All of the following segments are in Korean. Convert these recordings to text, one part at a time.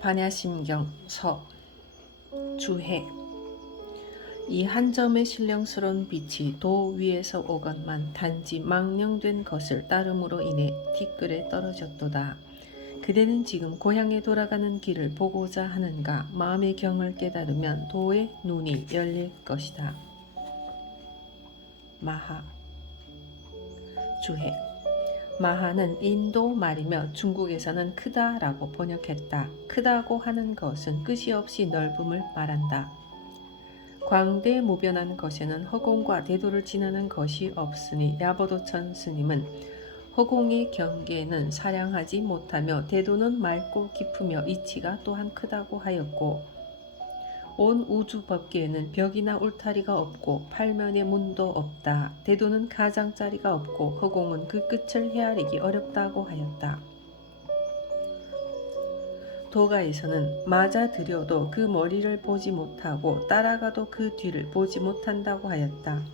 반야심경 서 주해. 이 한 점의 신령스러운 빛이 도 위에서 오건만 단지 망령된 것을 따름으로 인해 티끌에 떨어졌도다. 그대는 지금 고향에 돌아가는 길을 보고자 하는가? 마음의 경을 깨달으면 도의 눈이 열릴 것이다. 마하. 주해. 마하는 인도 말이며 중국에서는 크다라고 번역했다. 크다고 하는 것은 끝이 없이 넓음을 말한다. 광대무변한 것에는 허공과 대도를 지나는 것이 없으니 야보도천 스님은 허공의 경계는 사량하지 못하며 대도는 맑고 깊으며 이치가 또한 크다고 하였고, 온 우주 법계에는 벽이나 울타리가 없고 팔면에 문도 없다. 대도는 가장자리가 없고 허공은 그 끝을 헤아리기 어렵다고 하였다. 도가에서는 맞아들여도 그 머리를 보지 못하고 따라가도 그 뒤를 보지 못한다고 하였다.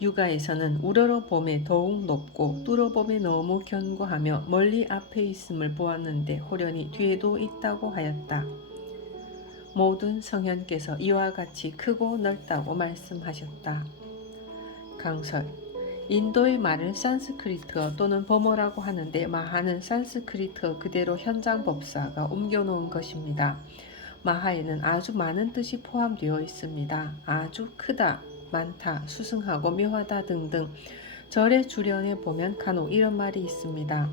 유가에서는 우러러봄에 더욱 높고 뚫어봄에 너무 견고하며 멀리 앞에 있음을 보았는데 호련히 뒤에도 있다고 하였다. 모든 성현께서 이와 같이 크고 넓다고 말씀하셨다. 강설. 인도의 말을 산스크리트어 또는 버모라고 하는데 마하는 산스크리트어 그대로 현장 법사가 옮겨놓은 것입니다. 마하에는 아주 많은 뜻이 포함되어 있습니다. 아주 크다, 많다, 수승하고 묘하다 등등 절의 주련에 보면 간혹 이런 말이 있습니다.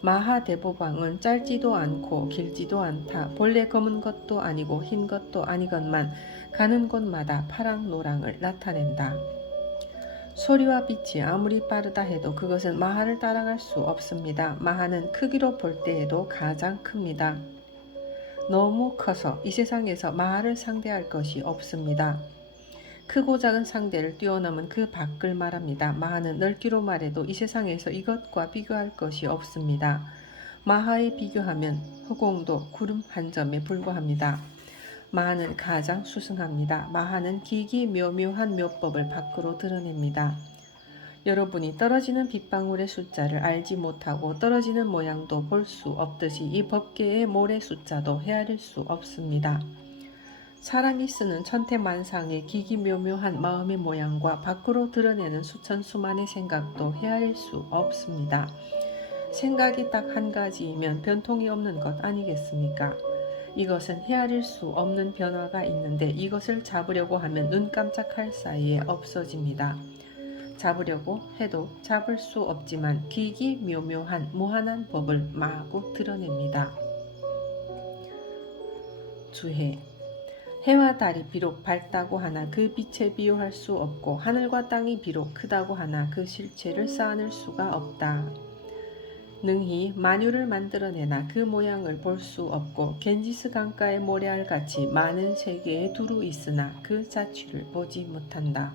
마하대보방은 짧지도 않고 길지도 않다. 본래 검은 것도 아니고 흰 것도 아니건만 가는 곳마다 파랑노랑을 나타낸다. 소리와 빛이 아무리 빠르다 해도 그것은 마하를 따라갈 수 없습니다. 마하는 크기로 볼 때에도 가장 큽니다. 너무 커서 이 세상에서 마하를 상대할 것이 없습니다. 크고 작은 상대를 뛰어넘은 그 밖을 말합니다. 마하는 넓기로 말해도 이 세상에서 이것과 비교할 것이 없습니다. 마하에 비교하면 허공도 구름 한 점에 불과합니다. 마하는 가장 수승합니다. 마하는 기기묘묘한 묘법을 밖으로 드러냅니다. 여러분이 떨어지는 빗방울의 숫자를 알지 못하고 떨어지는 모양도 볼 수 없듯이 이 법계의 모래 숫자도 헤아릴 수 없습니다. 사람이 쓰는 천태만상의 기기묘묘한 마음의 모양과 밖으로 드러내는 수천수만의 생각도 헤아릴 수 없습니다. 생각이 딱 한 가지이면 변통이 없는 것 아니겠습니까? 이것은 헤아릴 수 없는 변화가 있는데 이것을 잡으려고 하면 눈 깜짝할 사이에 없어집니다. 잡으려고 해도 잡을 수 없지만 기기묘묘한 무한한 법을 마구 드러냅니다. 주해. 해와 달이 비록 밝다고 하나 그 빛에 비유할 수 없고 하늘과 땅이 비록 크다고 하나 그 실체를 쌓아낼 수가 없다. 능히 만유를 만들어내나 그 모양을 볼 수 없고 겐지스 강가의 모래알같이 많은 세계에 두루 있으나 그 자취를 보지 못한다.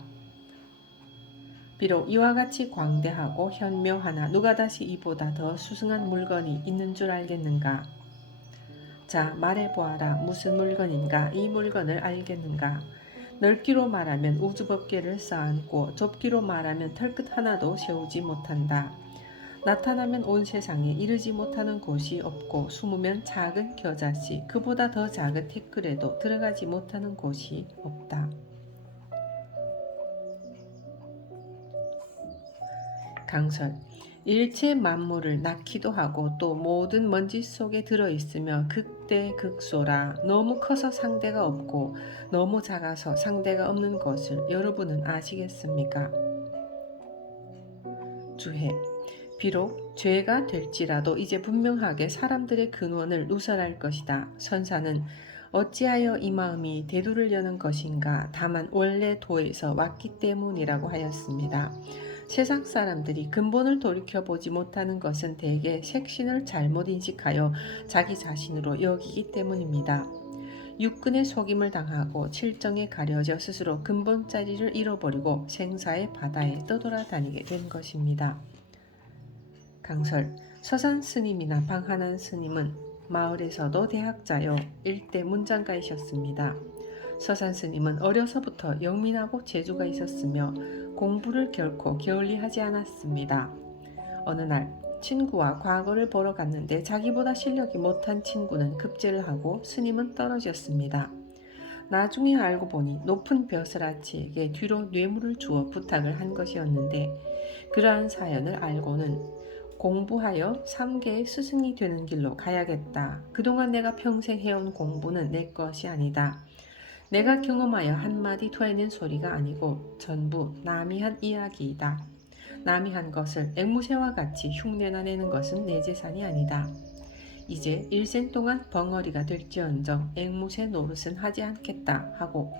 비록 이와 같이 광대하고 현묘하나 누가 다시 이보다 더 수승한 물건이 있는 줄 알겠는가? 자, 말해보아라. 무슨 물건인가? 이 물건을 알겠는가? 넓기로 말하면 우주법계를 쌓았고 좁기로 말하면 털끝 하나도 세우지 못한다. 나타나면 온 세상에 이르지 못하는 곳이 없고 숨으면 작은 겨자씨, 그보다 더 작은 티끌에도 들어가지 못하는 곳이 없다. 강설. 일체 만물을 낳기도 하고 또 모든 먼지 속에 들어있으며 극대극소라. 너무 커서 상대가 없고 너무 작아서 상대가 없는 것을 여러분은 아시겠습니까? 주해. 비록 죄가 될지라도 이제 분명하게 사람들의 근원을 누설할 것이다. 선사는 어찌하여 이 마음이 대도를 여는 것인가? 다만 원래 도에서 왔기 때문이라고 하였습니다. 세상 사람들이 근본을 돌이켜보지 못하는 것은 대개 색신을 잘못 인식하여 자기 자신으로 여기기 때문입니다. 육근의 속임을 당하고 칠정에 가려져 스스로 근본 자리를 잃어버리고 생사의 바다에 떠돌아다니게 된 것입니다. 강설. 서산 스님이나 방한한 스님은 마을에서도 대학자요 일대 문장가이셨습니다. 서산 스님은 어려서부터 영민하고 재주가 있었으며 공부를 결코 게을리하지 않았습니다. 어느 날 친구와 과거를 보러 갔는데 자기보다 실력이 못한 친구는 급제를 하고 스님은 떨어졌습니다. 나중에 알고 보니 높은 벼슬아치에게 뒤로 뇌물을 주어 부탁을 한 것이었는데 그러한 사연을 알고는 공부하여 3계의 스승이 되는 길로 가야겠다. 그동안 내가 평생 해온 공부는 내 것이 아니다. 내가 경험하여 한마디 토해낸 소리가 아니고 전부 남이 한 이야기이다. 남이 한 것을 앵무새와 같이 흉내나 내는 것은 내 재산이 아니다. 이제 일생 동안 벙어리가 될지언정 앵무새 노릇은 하지 않겠다 하고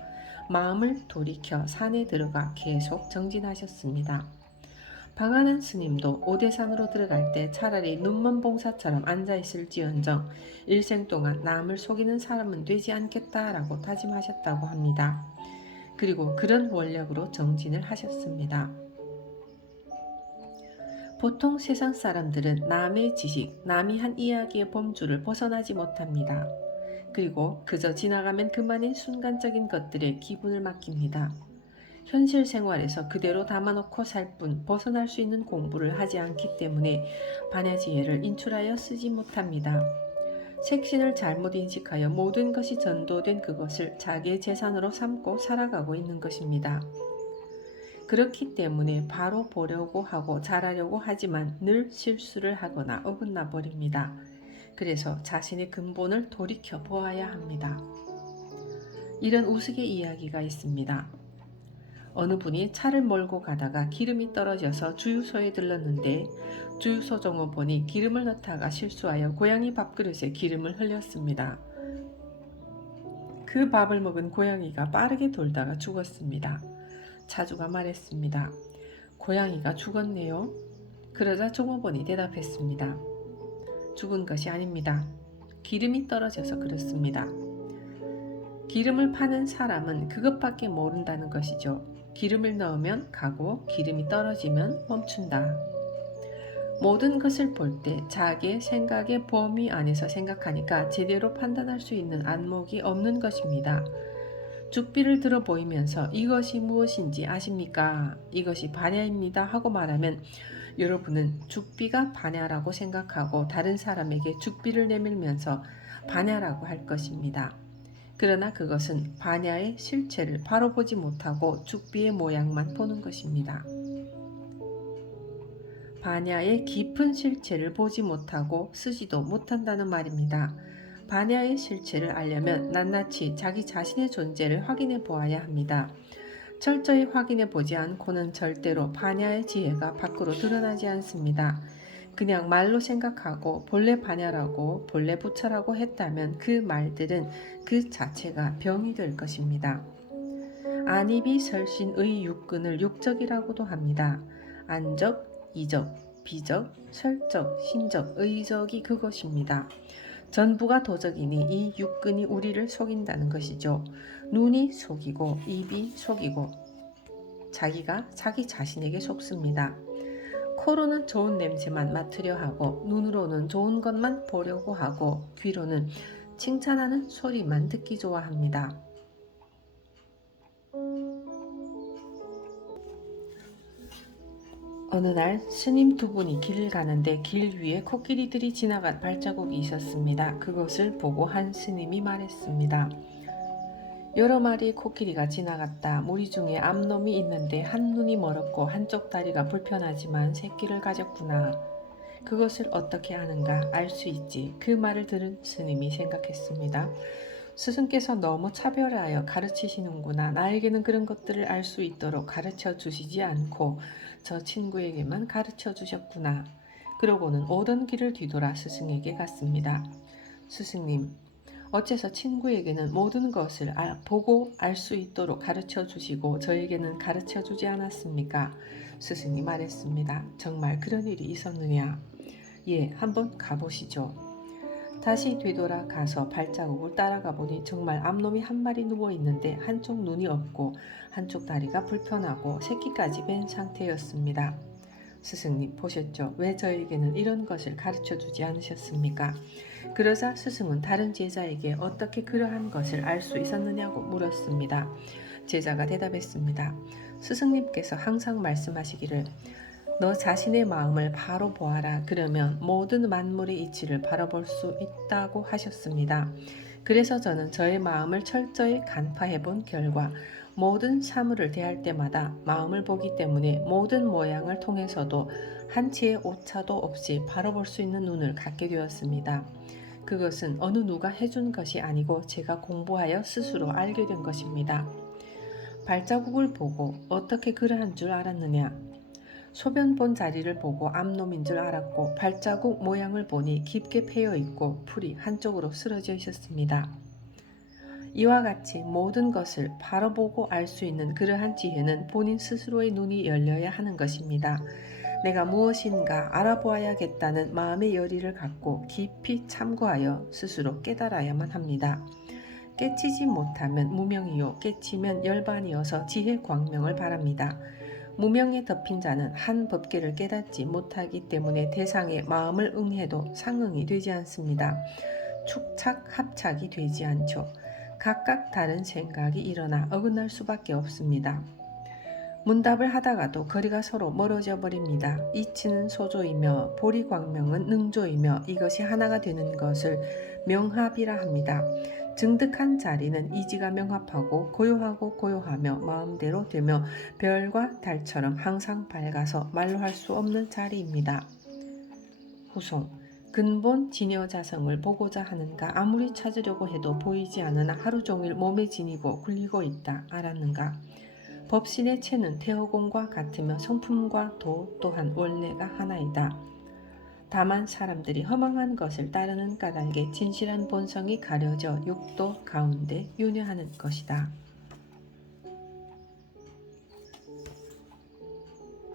마음을 돌이켜 산에 들어가 계속 정진하셨습니다. 방하는 스님도 오대산으로 들어갈 때 차라리 눈먼 봉사처럼 앉아있을지언정 일생 동안 남을 속이는 사람은 되지 않겠다라고 다짐하셨다고 합니다. 그리고 그런 원력으로 정진을 하셨습니다. 보통 세상 사람들은 남의 지식, 남이 한 이야기의 범주를 벗어나지 못합니다. 그리고 그저 지나가면 그만인 순간적인 것들에 기분을 맡깁니다. 현실 생활에서 그대로 담아놓고 살 뿐 벗어날 수 있는 공부를 하지 않기 때문에 반야지혜를 인출하여 쓰지 못합니다. 색신을 잘못 인식하여 모든 것이 전도된 그것을 자기의 재산으로 삼고 살아가고 있는 것입니다. 그렇기 때문에 바로 보려고 하고 잘하려고 하지만 늘 실수를 하거나 어긋나 버립니다. 그래서 자신의 근본을 돌이켜 보아야 합니다. 이런 우스개 이야기가 있습니다. 어느 분이 차를 몰고 가다가 기름이 떨어져서 주유소에 들렀는데 주유소 종업원이 기름을 넣다가 실수하여 고양이 밥그릇에 기름을 흘렸습니다. 그 밥을 먹은 고양이가 빠르게 돌다가 죽었습니다. 차주가 말했습니다. 고양이가 죽었네요. 그러자 종업원이 대답했습니다. 죽은 것이 아닙니다. 기름이 떨어져서 그렇습니다. 기름을 파는 사람은 그것밖에 모른다는 것이죠. 기름을 넣으면 가고 기름이 떨어지면 멈춘다. 모든 것을 볼 때 자기의 생각의 범위 안에서 생각하니까 제대로 판단할 수 있는 안목이 없는 것입니다. 죽비를 들어 보이면서 이것이 무엇인지 아십니까? 이것이 반야입니다 하고 말하면 여러분은 죽비가 반야라고 생각하고 다른 사람에게 죽비를 내밀면서 반야라고 할 것입니다. 그러나 그것은 반야의 실체를 바로 보지 못하고 죽비의 모양만 보는 것입니다. 반야의 깊은 실체를 보지 못하고 쓰지도 못한다는 말입니다. 반야의 실체를 알려면 낱낱이 자기 자신의 존재를 확인해 보아야 합니다. 철저히 확인해 보지 않고는 절대로 반야의 지혜가 밖으로 드러나지 않습니다. 그냥 말로 생각하고 본래 반야라고 본래 부처라고 했다면 그 말들은 그 자체가 병이 될 것입니다. 안입이 설신의 육근을 육적이라고도 합니다. 안적, 이적, 비적, 설적, 신적, 의적이 그것입니다. 전부가 도적이니 이 육근이 우리를 속인다는 것이죠. 눈이 속이고 입이 속이고 자기가 자기 자신에게 속습니다. 코로는 좋은 냄새만 맡으려 하고 눈으로는 좋은 것만 보려고 하고 귀로는 칭찬하는 소리만 듣기 좋아합니다. 어느 날 스님 두 분이 길을 가는데 길 위에 코끼리들이 지나간 발자국이 있었습니다. 그것을 보고 한 스님이 말했습니다. 여러 마리의 코끼리가 지나갔다. 무리 중에 암놈이 있는데 한 눈이 멀었고 한쪽 다리가 불편하지만 새끼를 가졌구나. 그것을 어떻게 아는가 알 수 있지. 그 말을 들은 스님이 생각했습니다. 스승께서 너무 차별하여 가르치시는구나. 나에게는 그런 것들을 알 수 있도록 가르쳐 주시지 않고 저 친구에게만 가르쳐 주셨구나. 그러고는 오던 길을 뒤돌아 스승에게 갔습니다. 스승님, 어째서 친구에게는 모든 것을 보고 알 수 있도록 가르쳐 주시고 저에게는 가르쳐 주지 않았습니까? 스승이 말했습니다. 정말 그런 일이 있었느냐? 예, 한번 가보시죠. 다시 되돌아 가서 발자국을 따라가 보니 정말 암놈이 한 마리 누워 있는데 한쪽 눈이 없고 한쪽 다리가 불편하고 새끼까지 뺀 상태였습니다. 스승님 보셨죠? 왜 저에게는 이런 것을 가르쳐 주지 않으셨습니까? 그러자 스승은 다른 제자에게 어떻게 그러한 것을 알 수 있었느냐고 물었습니다. 제자가 대답했습니다. 스승님께서 항상 말씀하시기를 너 자신의 마음을 바로 보아라. 그러면 모든 만물의 이치를 바라볼 수 있다고 하셨습니다. 그래서 저는 저의 마음을 철저히 간파해 본 결과 모든 사물을 대할 때마다 마음을 보기 때문에 모든 모양을 통해서도 한 치의 오차도 없이 바라볼 수 있는 눈을 갖게 되었습니다. 그것은 어느 누가 해준 것이 아니고 제가 공부하여 스스로 알게 된 것입니다. 발자국을 보고 어떻게 그러한 줄 알았느냐? 소변 본 자리를 보고 암놈인 줄 알았고 발자국 모양을 보니 깊게 패여 있고 풀이 한쪽으로 쓰러져 있었습니다. 이와 같이 모든 것을 바로 보고 알 수 있는 그러한 지혜는 본인 스스로의 눈이 열려야 하는 것입니다. 내가 무엇인가 알아보아야겠다는 마음의 열의를 갖고 깊이 참고하여 스스로 깨달아야만 합니다. 깨치지 못하면 무명이요 깨치면 열반이어서 지혜 광명을 바랍니다. 무명에 덮인 자는 한 법계를 깨닫지 못하기 때문에 대상의 마음을 응해도 상응이 되지 않습니다. 축착 합착이 되지 않죠. 각각 다른 생각이 일어나 어긋날 수밖에 없습니다. 문답을 하다가도 거리가 서로 멀어져 버립니다. 이치는 소조이며 보리광명은 능조이며 이것이 하나가 되는 것을 명합이라 합니다. 증득한 자리는 이지가 명합하고 고요하고 고요하며 마음대로 되며 별과 달처럼 항상 밝아서 말로 할 수 없는 자리입니다. 후송 근본 진여자성을 보고자 하는가 아무리 찾으려고 해도 보이지 않으나 하루 종일 몸에 지니고 굴리고 있다 알았는가 법신의 체는 태허공과 같으며 성품과 도 또한 원래가 하나이다. 다만 사람들이 허망한 것을 따르는 까닭에 진실한 본성이 가려져 육도 가운데 윤회하는 것이다.